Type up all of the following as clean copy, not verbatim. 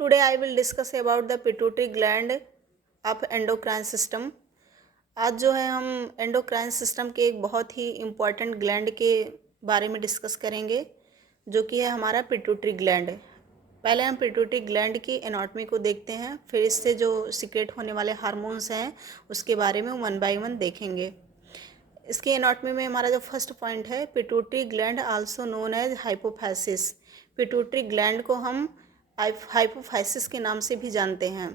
Today I will discuss about the pituitary gland of endocrine system। आज जो है हम एंडोक्राइन सिस्टम के एक बहुत ही इम्पॉर्टेंट ग्लैंड के बारे में डिस्कस करेंगे, जो कि है हमारा पिट्यूटरी ग्लैंड। पहले हम पिट्यूटरी ग्लैंड की एनाटॉमी को देखते हैं, फिर इससे जो सीक्रेट होने वाले हार्मोन्स हैं उसके बारे में वन बाय वन देखेंगे। इसकी एनाटॉमी में हमारा जो फर्स्ट पॉइंट है, pituitary gland also known as hypophysis. Pituitary gland को हम हाइपोफाइसिस के नाम से भी जानते हैं।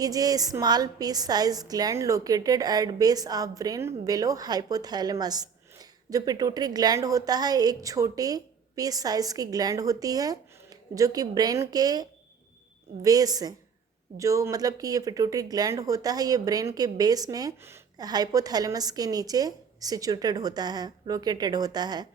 Is a small piece size gland located at base of brain below hypothalamus. जो पिट्यूटरी ग्लैंड होता है एक छोटी पीस साइज की ग्लैंड होती है, जो कि ब्रेन के बेस, जो मतलब कि ये पिट्यूटरी ग्लैंड होता है ये ब्रेन के बेस में हाइपोथैलेमस के नीचे सिचुएटेड होता है, लोकेटेड होता है।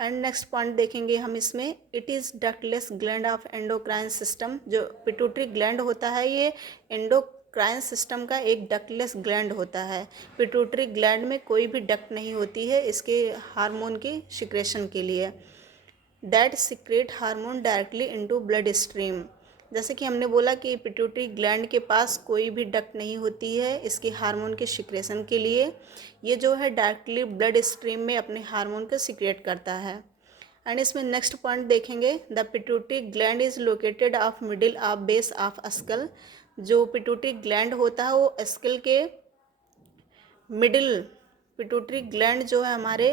एंड नेक्स्ट पॉइंट देखेंगे हम इसमें, it is ductless gland of endocrine system. जो पिट्यूटरी ग्लैंड होता है ये एंडोक्राइन सिस्टम का एक डक्टलेस ग्लैंड होता है। पिट्यूटरी ग्लैंड में कोई भी डक्ट नहीं होती है इसके हार्मोन की सिक्रेशन के लिए। That secret hormone directly into blood stream. जैसे कि हमने बोला कि पिट्यूटरी ग्लैंड के पास कोई भी डक्ट नहीं होती है इसके हार्मोन के सिक्रेशन के लिए। ये जो है डायरेक्टली ब्लड स्ट्रीम में अपने हार्मोन को सिक्रेट करता है। एंड इसमें नेक्स्ट पॉइंट देखेंगे, the pituitary gland is located of middle of base of skull. जो पिट्यूटरी ग्लैंड होता है वो स्कल के मिडिल, पिट्यूटरी ग्लैंड जो है हमारे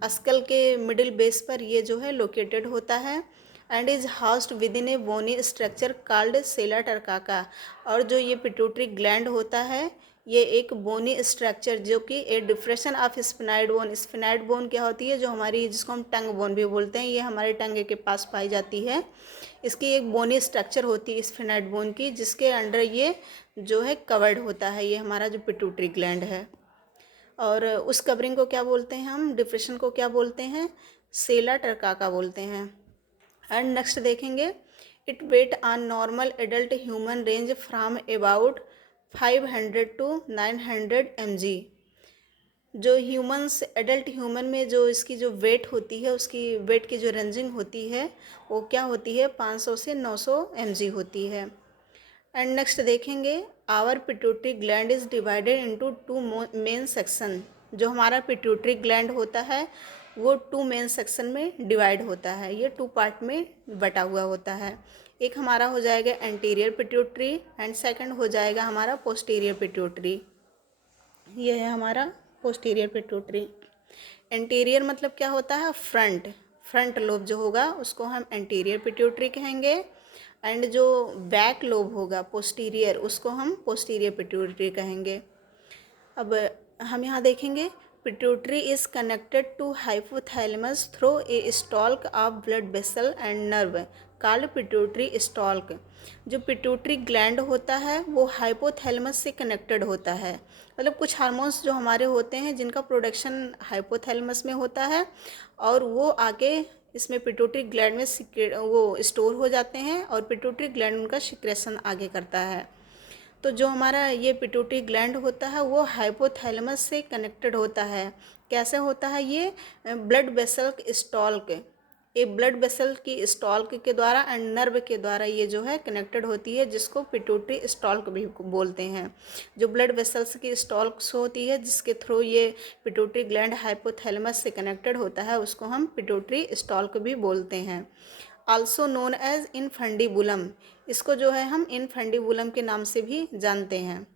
स्कल के मिडिल बेस पर ये जो है लोकेटेड होता है। And is housed within a bony structure called sella turcica. और जो ये पिट्यूटरी ग्लैंड होता है ये एक बोनी स्ट्रक्चर, जो कि ए डिप्रेशन ऑफ स्फिनाइड बोन। स्फिनाइड बोन क्या होती है, जो हमारी जिसको हम टंग बोन भी बोलते हैं, ये हमारे टंगे के पास पाई जाती है। इसकी एक बोनी स्ट्रक्चर होती है स्फिनाइड बोन की, जिसके अंडर ये जो है कवर्ड होता है ये हमारा जो पिट्यूटरी ग्लैंड है। और उस कवरिंग को क्या बोलते हैं हम, डिप्रेशन को क्या बोलते हैं, सेला टर्काका बोलते हैं। एंड नेक्स्ट देखेंगे, it weight on normal adult human range from about 500 to 900 mg। जो ह्यूमन्स एडल्ट ह्यूमन में जो इसकी जो वेट होती है, उसकी वेट की जो रेंजिंग होती है वो क्या होती है, 500 से 900 mg होती है। एंड नेक्स्ट देखेंगे, our pituitary gland is divided into two main section. जो हमारा पिट्यूटरी ग्लैंड होता है वो टू मेन सेक्शन में डिवाइड होता है, ये टू पार्ट में बटा हुआ होता है। एक हमारा हो जाएगा एंटीरियर पिट्यूटरी एंड सेकंड हो जाएगा हमारा पोस्टीरियर पिट्यूटरी। ये है हमारा पोस्टीरियर पिट्यूटरी। एंटीरियर मतलब क्या होता है, फ्रंट लोब जो होगा उसको हम एंटीरियर पिट्यूटरी कहेंगे। एंड जो बैक लोब होगा पोस्टीरियर, उसको हम पोस्टीरियर पिट्यूटरी कहेंगे। अब हम यहाँ देखेंगे, pituitary is connected to hypothalamus through a stalk of blood vessel and nerve called pituitary stalk. जो पिट्यूटरी ग्लैंड होता है वो हाइपोथैलेमस से कनेक्टेड होता है। मतलब कुछ हार्मोन्स जो हमारे होते हैं जिनका प्रोडक्शन हाइपोथैलेमस में होता है और वो आगे इसमें पिट्यूटरी ग्लैंड में वो स्टोर हो जाते हैं और पिट्यूटरी ग्लैंड उनका सिक्रेशन आगे करता है। तो जो हमारा ये पिट्यूटरी ग्लैंड होता है वो हाइपोथैलेमस से कनेक्टेड होता है। कैसे होता है ये, ब्लड वेसल स्टॉल्क, ये ब्लड वेसल की स्टॉल्क के द्वारा एंड नर्व के द्वारा ये जो है कनेक्टेड होती है, जिसको पिट्यूटरी स्टॉल्क भी बोलते हैं। जो ब्लड वेसल्स की स्टॉल्क्स होती है जिसके थ्रू ये पिट्यूटरी ग्लैंड हाइपोथैलेमस से कनेक्टेड होता है, उसको हम पिट्यूटरी स्टॉल्क भी बोलते हैं। आल्सो नोन एज इनफंडिबुलम, इसको जो है हम इनफंडिबुलम के नाम से भी जानते हैं।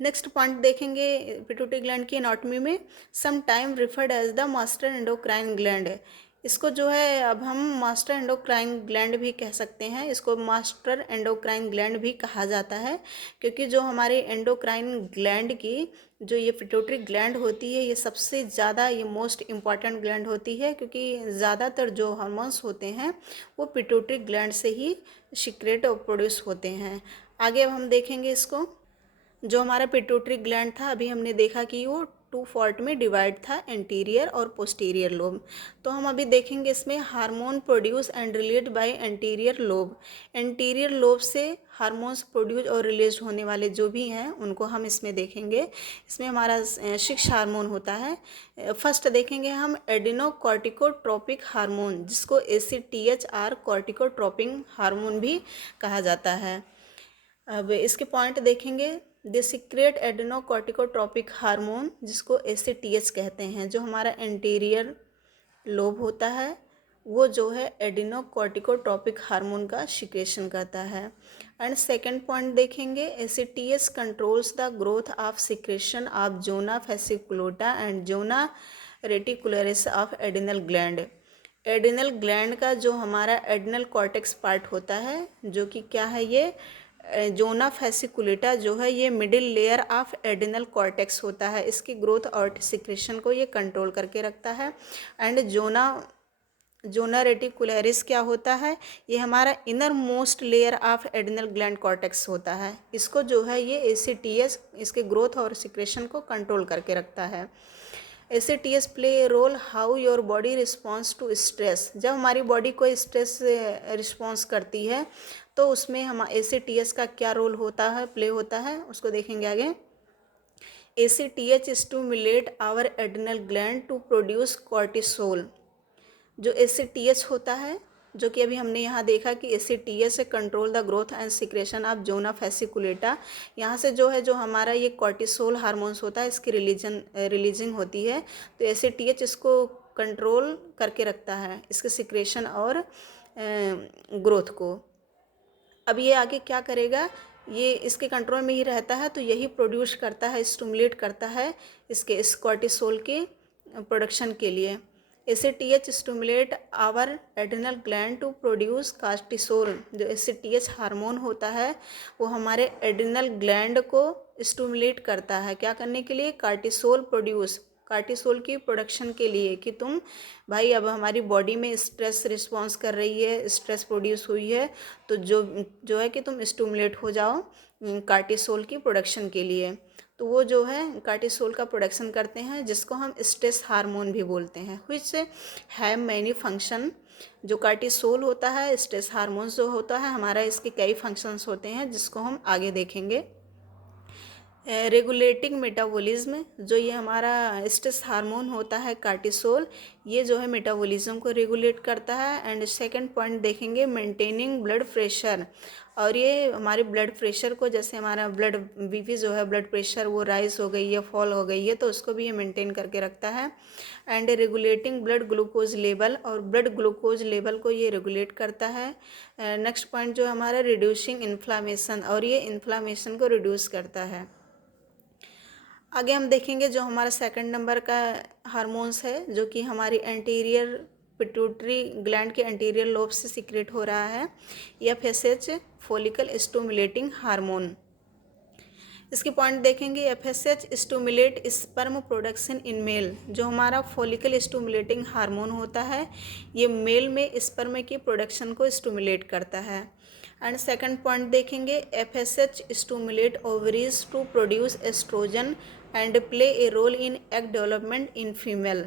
नेक्स्ट पॉइंट देखेंगे पिट्यूटरी ग्लैंड की एनाटॉमी में, some time referred as the master endocrine gland. इसको जो है अब हम मास्टर एंडोक्राइन ग्लैंड भी कह सकते हैं, इसको मास्टर एंडोक्राइन ग्लैंड भी कहा जाता है, क्योंकि जो हमारे एंडोक्राइन ग्लैंड की जो ये पिट्यूटरी ग्लैंड होती है ये सबसे ज़्यादा ये मोस्ट इम्पॉर्टेंट ग्लैंड होती है, क्योंकि ज़्यादातर जो हार्मोन्स होते हैं वो पिट्यूटरी ग्लैंड से ही सिक्रेट और प्रोड्यूस होते हैं। आगे अब हम देखेंगे इसको, जो हमारा पिट्यूटरी ग्लैंड था अभी हमने देखा कि वो टू पार्ट में डिवाइड था, एंटीरियर और पोस्टीरियर लोब। तो हम अभी देखेंगे इसमें hormone produce and release by anterior lobe. Anterior lobe से हार्मोन्स प्रोड्यूस और रिलीज होने वाले जो भी हैं उनको हम इसमें देखेंगे। इसमें हमारा 6 हार्मोन होता है। फर्स्ट देखेंगे हम एडिनोकॉर्टिकोट्रोपिक हार्मोन, जिसको ACTH कॉर्टिकोट्रोपिक हार्मोन भी कहा जाता है। अब इसके पॉइंट देखेंगे। दे सीक्रेट एडिनोकॉर्टिकोट्रोपिक हार्मोन, जिसको ACTH कहते हैं। जो हमारा एंटीरियर लोब होता है वो जो है एडिनोकॉर्टिकोट्रोपिक हार्मोन का सिक्रेशन करता है। एंड सेकंड पॉइंट देखेंगे, ACTH controls the growth of secretion of zona fasciculata and zona reticularis of adrenal gland. Adrenal gland का जो हमारा एडिनल कॉर्टेक्स पार्ट होता है, जो कि क्या है, ये जोना फेसिकुलेटा जो है ये middle layer of adrenal cortex होता है। इसकी ग्रोथ और सिक्रेशन को ये कंट्रोल करके रखता है। एंड जोना रेटिकुलरिस क्या होता है, ये हमारा inner most layer of adrenal gland cortex होता है। इसको जो है ये ACTH इसके ग्रोथ और सिक्रेशन को कंट्रोल करके रखता है। ACTH play a role how your body response to stress. जब हमारी बॉडी कोई स्ट्रेस रिस्पॉन्स करती है तो उसमें हम ACTH का क्या रोल होता है, प्ले होता है, उसको देखेंगे आगे। ACTH stimulate our adrenal gland to produce cortisol. जो ACTH होता है, जो कि अभी हमने यहाँ देखा कि ACTH से control the growth and secretion of zona fasciculata. यहाँ से जो है जो हमारा ये कॉर्टिसोल हार्मोन्स होता है इसकी रिलीजिंग होती है। तो ACTH इसको कंट्रोल करके रखता है, इसके सिक्रेशन और ग्रोथ को। अब ये आगे क्या करेगा, ये इसके कंट्रोल में ही रहता है तो यही प्रोड्यूस करता है, स्टिमुलेट करता है इस कॉर्टिसोल के प्रोडक्शन के लिए। ACTH stimulate our adrenal gland to produce cortisol. जो ACTH हार्मोन होता है वो हमारे एडिनल ग्लैंड को स्टिमुलेट करता है, क्या करने के लिए, कार्टिसोल की प्रोडक्शन के लिए, कि तुम भाई अब हमारी बॉडी में स्ट्रेस रिस्पॉन्स कर रही है, स्ट्रेस प्रोड्यूस हुई है, तो जो है कि तुम स्टिमुलेट हो जाओ कार्टिसोल की प्रोडक्शन के लिए। तो वो जो है कार्टिसोल का प्रोडक्शन करते हैं, जिसको हम स्ट्रेस हार्मोन भी बोलते हैं। Which have many function. जो कार्टिसोल होता है, स्ट्रेस हार्मोन जो होता है हमारा, इसके कई फंक्शंस होते हैं जिसको हम आगे देखेंगे। रेगुलेटिंग मेटाबॉलिज्म, जो ये हमारा स्ट्रेस हार्मोन होता है कार्टिसोल, ये जो है मेटाबॉलिज्म को रेगुलेट करता है। एंड सेकंड पॉइंट देखेंगे, मेंटेनिंग ब्लड प्रेशर। और ये हमारे ब्लड प्रेशर को, जैसे हमारा ब्लड BP जो है ब्लड प्रेशर वो राइज हो गई है, फॉल हो गई है, तो उसको भी ये मेंटेन करके रखता है। And regulating blood glucose level, और ब्लड ग्लूकोज लेवल को ये रेगुलेट करता है। नेक्स्ट पॉइंट जो हमारा रिड्यूसिंग इन्फ्लामेशन, और ये इन्फ्लामेशन को रिड्यूस करता है। आगे हम देखेंगे जो हमारा सेकंड नंबर का हार्मोन्स है, जो कि हमारी एंटीरियर पिट्यूटरी ग्लैंड के एंटीरियर लोब से सीक्रेट हो रहा है, FSH फॉलिकल स्टिमुलेटिंग हार्मोन। इसके पॉइंट देखेंगे। FSH stimulate sperm production in male. जो हमारा फॉलिकल स्टिमुलेटिंग हार्मोन होता है ये मेल में स्पर्म की प्रोडक्शन को स्टिमुलेट करता है। एंड सेकंड पॉइंट देखेंगे, FSH stimulate ovaries to produce oestrogen and play a role in egg development in female.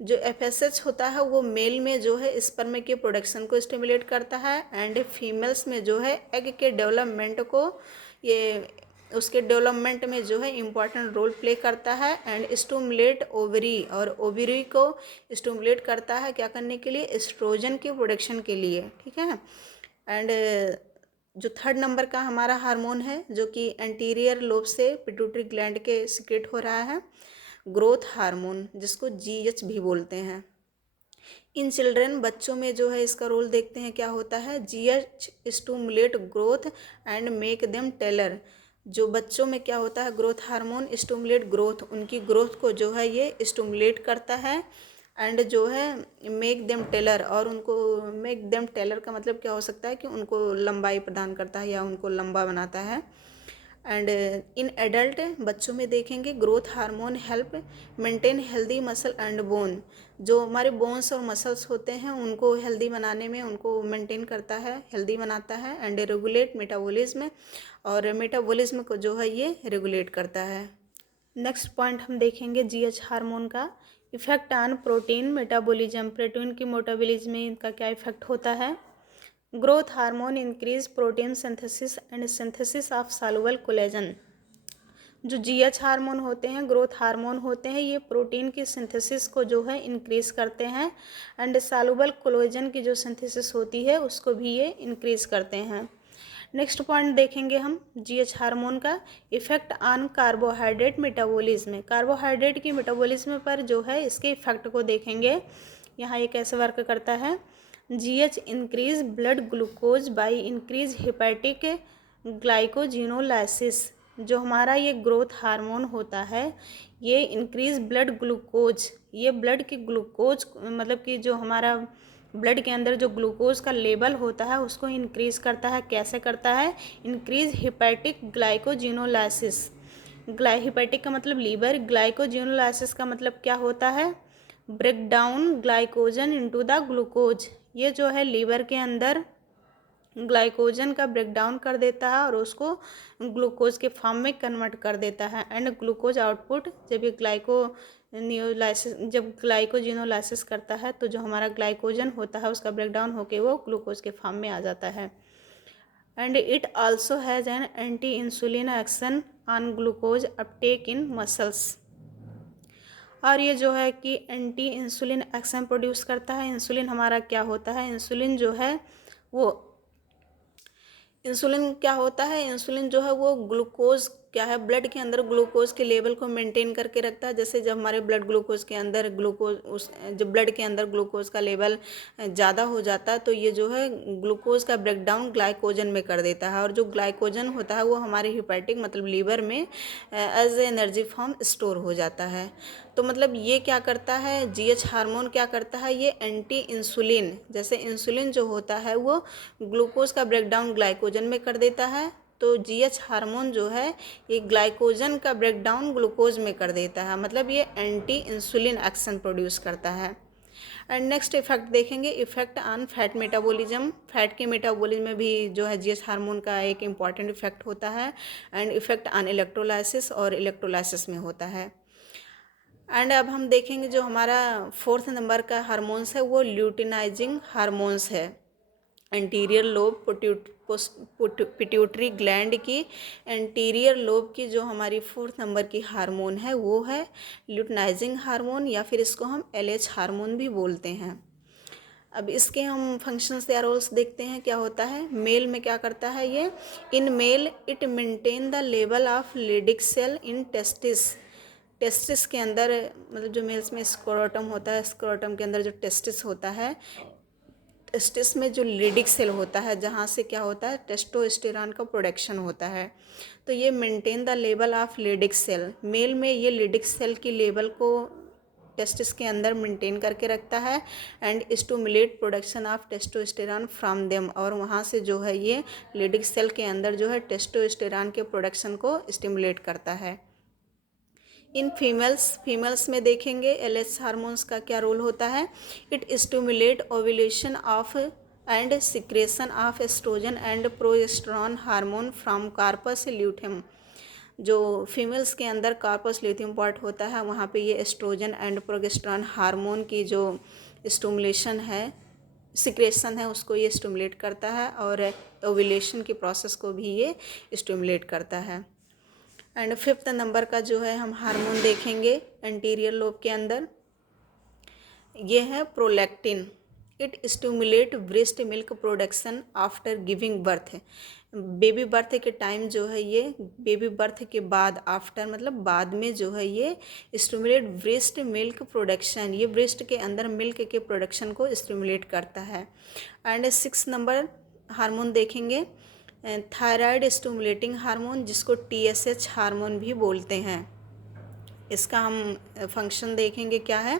जो FSH होता है वो मेल में जो है स्पर्म के प्रोडक्शन को स्टिमुलेट करता है, एंड फीमेल्स में जो है एग के डेवलपमेंट को, ये उसके डेवलपमेंट में जो है इम्पॉर्टेंट रोल प्ले करता है। एंड स्टिमुलेट ओवरी, और ओवरी को स्टिमुलेट करता है क्या करने के लिए, एस्ट्रोजन की प्रोडक्शन के लिए, ठीक है। एंड जो थर्ड नंबर का हमारा हार्मोन है, जो कि एंटीरियर लोब से पिट्यूटरी ग्लैंड के सीक्रेट हो रहा है, ग्रोथ हार्मोन, जिसको GH भी बोलते हैं। इन चिल्ड्रन, बच्चों में जो है इसका रोल देखते हैं क्या होता है। GH stimulate growth and make them taller. जो बच्चों में क्या होता है, ग्रोथ हार्मोन स्टिमुलेट ग्रोथ, उनकी ग्रोथ को जो है ये स्टिमुलेट करता है। एंड जो है मेक देम टेलर, और उनको मेक देम टेलर का मतलब क्या हो सकता है कि उनको लंबाई प्रदान करता है या उनको लंबा बनाता है। एंड इन एडल्ट, बच्चों में देखेंगे, growth hormone help maintain healthy muscle and bone. जो हमारे बोन्स और मसल्स होते हैं उनको हेल्दी बनाने में उनको मेंटेन करता है, हेल्दी बनाता है। एंड रेगुलेट मेटाबॉलिज्म, और मेटाबॉलिज्म को जो है ये रेगुलेट करता है। नेक्स्ट पॉइंट हम देखेंगे जीएच हार्मोन का effect on protein metabolism. Protein की मेटाबॉलिज्म में इनका क्या इफेक्ट होता है। Growth hormone increase protein synthesis and synthesis of soluble collagen. जो जीएच हार्मोन होते हैं, ग्रोथ हार्मोन होते हैं, ये प्रोटीन की सिंथेसिस को जो है इंक्रीज करते हैं एंड सॉल्युबल कोलेजन की जो सिंथेसिस होती है उसको भी ये इंक्रीज करते हैं। नेक्स्ट पॉइंट देखेंगे हम जीएच हार्मोन का effect on carbohydrate metabolism. Carbohydrate की मेटाबॉलिज्म पर जो है इसके इफेक्ट को देखेंगे। यहाँ ये कैसे वर्क करता है। GH increase blood glucose by increase hepatic glycogenolysis. जो हमारा ये ग्रोथ हार्मोन होता है ये इंक्रीज ब्लड ग्लूकोज, ये ब्लड की ग्लूकोज मतलब कि जो हमारा ब्लड के अंदर जो ग्लूकोज का लेवल होता है उसको इंक्रीज़ करता है। कैसे करता है। Increase hepatic glycogenolysis. हेपेटिक का मतलब लीवर, ग्लाइकोजिनोलाइसिस का मतलब क्या होता है। Break down glycogen into the glucose. ये जो है लीवर के अंदर ग्लाइकोजन का ब्रेक डाउन कर देता है और उसको ग्लूकोज के फॉर्म में कन्वर्ट कर देता है एंड ग्लूकोज आउटपुट जब ये ग्लाइकोजिनोलाइसिस करता है तो जो हमारा ग्लाइकोजन होता है उसका ब्रेक डाउन होकर वो ग्लूकोज के फॉर्म में आ जाता है। And it also has an anti insulin action on glucose Uptake in muscles. और ये जो है कि एंटी इंसुलिन एक्शन प्रोड्यूस करता है। इंसुलिन हमारा क्या होता है। इंसुलिन जो है वो इंसुलिन क्या होता है। इंसुलिन जो है वो ग्लूकोज क्या है, ब्लड के अंदर ग्लूकोज के लेवल को मेंटेन करके रखता है। जैसे जब हमारे ब्लड ग्लूकोज के अंदर जब ब्लड के अंदर ग्लूकोज का लेवल ज़्यादा हो जाता है तो ये जो है ग्लूकोज का ब्रेकडाउन ग्लाइकोजन में कर देता है और जो ग्लाइकोजन होता है वो हमारे हेपेटिक मतलब लीवर में एज एनर्जी फॉर्म स्टोर हो जाता है। तो मतलब ये क्या करता है, जीएच हार्मोन क्या करता है, ये एंटी इंसुलिन, जैसे इंसुलिन जो होता है वो ग्लूकोज का ब्रेकडाउन ग्लाइकोजन में कर देता है तो जीएच हार्मोन जो है ये ग्लाइकोजन का ब्रेकडाउन ग्लूकोज में कर देता है। मतलब ये एंटी इंसुलिन एक्शन प्रोड्यूस करता है। एंड नेक्स्ट इफेक्ट देखेंगे effect on fat metabolism. Fat के मेटाबॉलिज्म में भी जो है जीएच हार्मोन का एक इम्पॉर्टेंट इफेक्ट होता है एंड इफेक्ट ऑन इलेक्ट्रोलाइसिस और इलेक्ट्रोलाइसिस में होता है। एंड अब हम देखेंगे जो हमारा 4th नंबर का हार्मोन्स है वो ल्यूटिनाइजिंग हार्मोन्स है। एंटीरियर लोब पिट्यूटरी ग्लैंड की एंटीरियर लोब की जो हमारी 4th नंबर की हार्मोन है वो है ल्यूटिनाइजिंग हार्मोन या फिर इसको हम एलएच हार्मोन भी बोलते हैं। अब इसके हम फंक्शंस या रोल्स देखते हैं क्या होता है। मेल में क्या करता है ये। In male it maintain the level of Leydig cell in testis. Testis के अंदर मतलब जो मेल्स में स्क्रोटम होता है, स्क्रोटम के अंदर जो टेस्टिस होता है, टेस्टिस में जो लेडिक सेल होता है जहाँ से क्या होता है टेस्टोस्टेरॉन का प्रोडक्शन होता है। तो ये maintain the level of Leydig cell. Male में ये लेडिक सेल की लेवल को टेस्टिस के अंदर मेंटेन करके रखता है and stimulate production of testosterone from them. और वहाँ से जो है ये लेडिक सेल के अंदर जो है टेस्टोस्टेरॉन के प्रोडक्शन को स्टिमुलेट करता है। इन फीमेल्स में देखेंगे एलएच हार्मोन्स का क्या रोल होता है। It stimulate ovulation of and secretion of estrogen and progesterone hormone from corpus luteum. जो फीमेल्स के अंदर कार्पस ल्यूटेम पार्ट होता है वहाँ पे ये एस्ट्रोजन एंड प्रोजेस्टेरॉन हार्मोन की जो स्टिमुलेशन है, सिक्रेशन है, उसको ये स्टिमुलेट करता है और ओव्यूलेशन की प्रोसेस को भी ये स्टिमुलेट करता है। एंड 5th नंबर का जो है हम हार्मोन देखेंगे एंटीरियर लोब के अंदर, ये है prolactin. It stimulate breast milk production after giving birth. Baby birth के टाइम जो है ये बेबी बर्थ के बाद आफ्टर मतलब बाद में जो है ये स्टिमुलेट ब्रेस्ट मिल्क प्रोडक्शन, ये ब्रेस्ट के अंदर मिल्क के प्रोडक्शन को स्टिमुलेट करता है। एंड 6 नंबर हार्मोन देखेंगे थायराइड स्टिमुलेटिंग हार्मोन, जिसको टीएसएच हार्मोन भी बोलते हैं। इसका हम फंक्शन देखेंगे क्या है।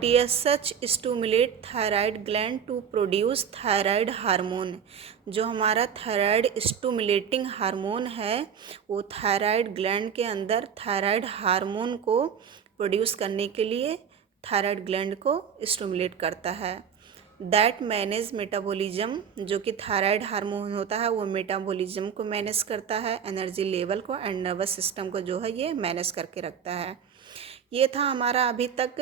TSH stimulate thyroid gland to produce thyroid hormone. जो हमारा थायराइड स्टिमुलेटिंग हार्मोन है वो थायराइड ग्लैंड के अंदर थायराइड हार्मोन को प्रोड्यूस करने के लिए थायराइड ग्लैंड को स्टिमुलेट करता है। दैट मैनेज मेटाबॉलिज्म, जो कि थायराइड हार्मोन होता है वो मेटाबॉलिज्म को मैनेज करता है, एनर्जी लेवल को एंड नर्वस सिस्टम को जो है ये मैनेज करके रखता है। ये था हमारा अभी तक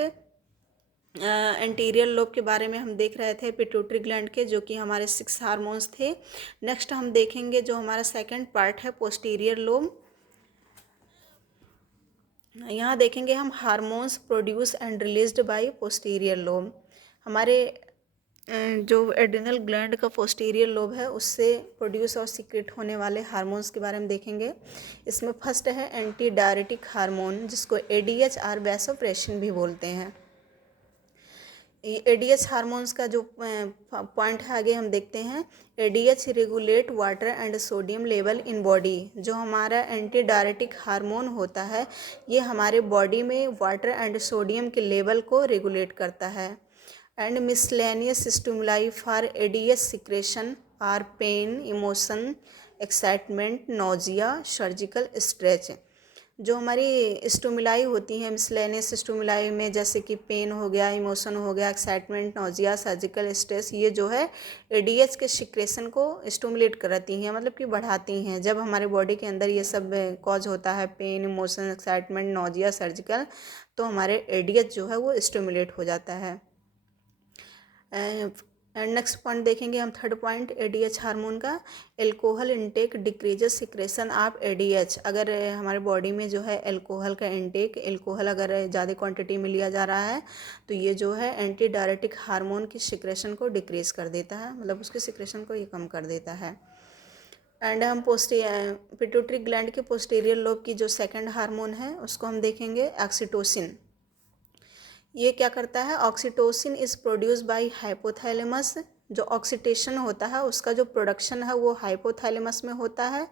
एंटीरियर लोब के बारे में हम देख रहे थे पिट्यूटरी ग्लैंड के, जो कि हमारे 6 हार्मोन्स थे। नेक्स्ट हम देखेंगे जो हमारा सेकंड पार्ट है पोस्टीरियर लोब। यहाँ देखेंगे हम hormones produce and released by posterior lobe. हमारे जो एड्रिनल ग्लैंड का पोस्टीरियर लोब है उससे प्रोड्यूस और सीक्रेट होने वाले हार्मोन्स के बारे में देखेंगे। इसमें फर्स्ट है एंटी डायरेटिक हार्मोन, जिसको ADH और वैसोप्रेसिन भी बोलते हैं। ADH हार्मोन्स का जो पॉइंट है आगे हम देखते हैं। ADH regulate water and sodium level in body. जो हमारा एंटी डायरेटिक हार्मोन होता है ये हमारे बॉडी में वाटर एंड सोडियम के लेवल को रेगुलेट करता है। And miscellaneous stimuli for ADH secretion are pain, emotion, excitement, nausea, surgical stretch. जो हमारी स्टिमुलाई होती हैं मिसलेनियस स्टिमुलाई में, जैसे कि पेन हो गया, इमोशन हो गया, एक्साइटमेंट, नोजिया, सर्जिकल स्ट्रेस, ये जो है ADH के सिक्रेशन को स्टिमुलेट करती हैं, मतलब कि बढ़ाती हैं। जब हमारे बॉडी के अंदर ये सब कॉज होता है, pain, emotion, excitement, nausea, surgical, तो हमारे ADH जो है वो स्टिमुलेट हो जाता है। नेक्स्ट पॉइंट देखेंगे हम, थर्ड पॉइंट ADH हार्मोन का। Alcohol intake decreases secretion of ADH। अगर हमारे बॉडी में जो है एल्कोहल का इनटेक, एल्कोहल अगर ज़्यादा क्वांटिटी में लिया जा रहा है तो ये जो है एंटी डायरेटिक हार्मोन की सिक्रेशन को डिक्रीज कर देता है, मतलब उसके सिक्रेशन को ये कम कर देता है। एंड हम पिट्यूटरी ग्लैंड के पोस्टीरियर लोब की जो सेकंड हार्मोन है उसको हम देखेंगे ऑक्सीटोसिन। ये क्या करता है, oxytocin is produce by hypothalamus. जो ऑक्सीटेशन होता है उसका जो प्रोडक्शन है वो हाइपोथैलेमस में होता है,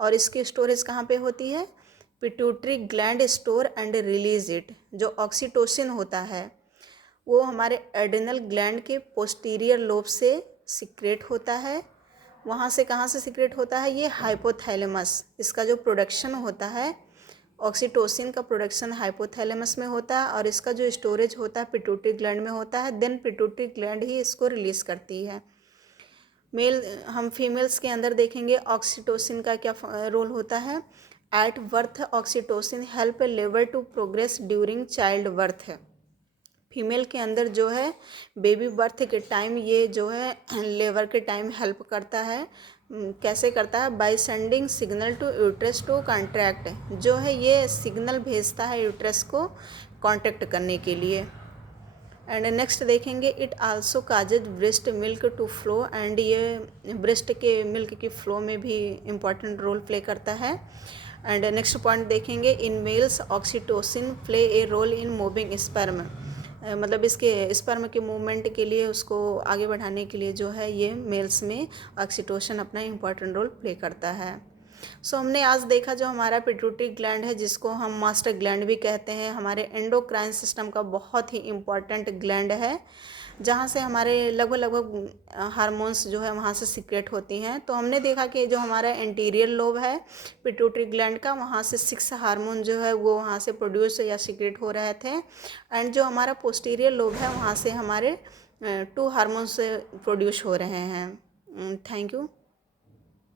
और इसकी स्टोरेज कहाँ पे होती है, pituitary gland store and release it. जो ऑक्सीटोसिन होता है वो हमारे एड्रिनल ग्लैंड के पोस्टीरियर लोब से सिक्रेट होता है। वहाँ से कहाँ से सिक्रेट होता है, ये हाइपोथैलेमस। इसका जो प्रोडक्शन होता है, ऑक्सीटोसिन का प्रोडक्शन हाइपोथैलेमस में होता है, और इसका जो स्टोरेज होता है पिट्यूटरी ग्लैंड में होता है। देन पिट्यूटरी ग्लैंड ही इसको रिलीज़ करती है। हम फीमेल्स के अंदर देखेंगे ऑक्सीटोसिन का क्या रोल होता है। At birth oxytocin help labour to progress during child birth. Female के अंदर जो है बेबी बर्थ के टाइम ये जो है लेबर के टाइम हेल्प करता है। कैसे करता है, by sending signal to uterus to contract. जो है ये सिग्नल भेजता है यूट्रस को कॉन्ट्रैक्ट करने के लिए। एंड नेक्स्ट देखेंगे, it also causes breast milk to flow. And ये ब्रेस्ट के मिल्क की फ्लो में भी इम्पॉर्टेंट रोल प्ले करता है। एंड नेक्स्ट पॉइंट देखेंगे, in males oxytocin play a role in moving sperm. मतलब इसके स्पर्म के मूवमेंट के लिए, उसको आगे बढ़ाने के लिए जो है ये मेल्स में ऑक्सीटोसिन अपना इम्पॉर्टेंट रोल प्ले करता है। सो हमने आज देखा जो हमारा पिट्यूटरी ग्लैंड है, जिसको हम मास्टर ग्लैंड भी कहते हैं, हमारे एंडोक्राइन सिस्टम का बहुत ही इम्पॉर्टेंट ग्लैंड है, जहाँ से हमारे लगभग हार्मोन्स जो है वहाँ से सीक्रेट होती हैं। तो हमने देखा कि जो हमारा एंटीरियर लोब है पिट्यूटरी ग्लैंड का, वहाँ से 6 हार्मोन जो है वो वहाँ से प्रोड्यूस या सीक्रेट हो रहे थे। एंड जो हमारा पोस्टीरियर लोब है वहाँ से हमारे 2 हार्मोन्स प्रोड्यूस हो रहे हैं। Thank you.